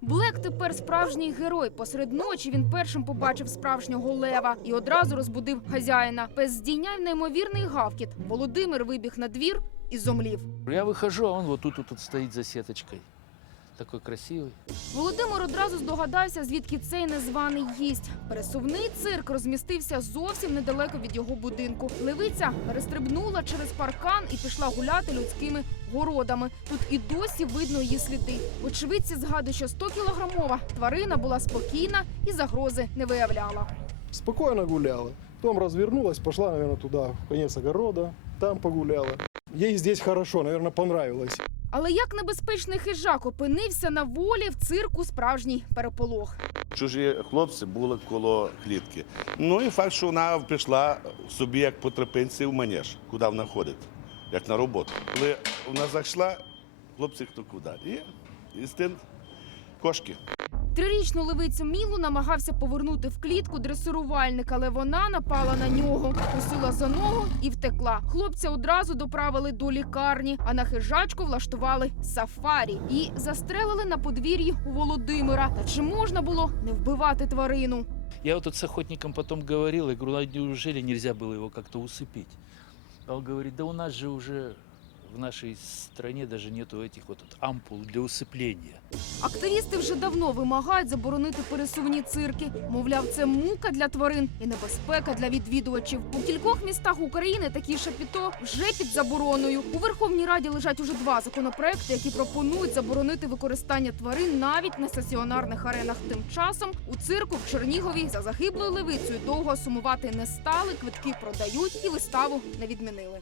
Блек тепер справжній герой. Посеред ночі він першим побачив справжнього лева і одразу розбудив хазяїна. Пес здійняв неймовірний гавкіт. Володимир вибіг на двір і зомлів. Я вихожу, а він вот тут, стоит за сеточкой. Такой красивый. Володимир одразу здогадався, звідки цей незваний гість. Пересувний цирк розмістився зовсім недалеко від його будинку. Левиця перестрибнула через паркан і пішла гуляти людськими городами. Тут і досі видно її сліди. Очевидці згадують, що 100-кілограмова тварина була спокійна і загрози не виявляла. Спокойно гуляла. Потом развернулась, пошла, наверное, туда, в конец огорода. Там погуляла. Ей здесь хорошо, наверное, понравилось. Але як небезпечний хижак опинився на волі в цирку справжній переполох. Чужі хлопці були коло клітки. Ну і факт, що вона пішла собі як по тропинці в манеж, куди вона ходить, як на роботу. Коли вона зайшла, хлопці хто куди. І інстинкт кошки. Трирічну левицю Мілу намагався повернути в клітку дресирувальник, але вона напала на нього, кусила за ногу і втекла. Хлопця одразу доправили до лікарні, а на хижачку влаштували сафарі і застрелили на подвір'ї у Володимира. Та чи можна було не вбивати тварину? Я вот с охотником потом говорил, я говорю, «А неужели нельзя было его как-то усыпить? А он говорит, да у нас же уже в нашей стране даже нету этих вот ампул для усыпления. Активісти вже давно вимагають заборонити пересувні цирки. Мовляв, це мука для тварин і небезпека для відвідувачів. У кількох містах України такі шапіто вже під забороною. У Верховній Раді лежать уже два законопроекти, які пропонують заборонити використання тварин навіть на стаціонарних аренах. Тим часом у цирку в Чернігові за загиблою левицею довго сумувати не стали. Квитки продають і виставу не відмінили.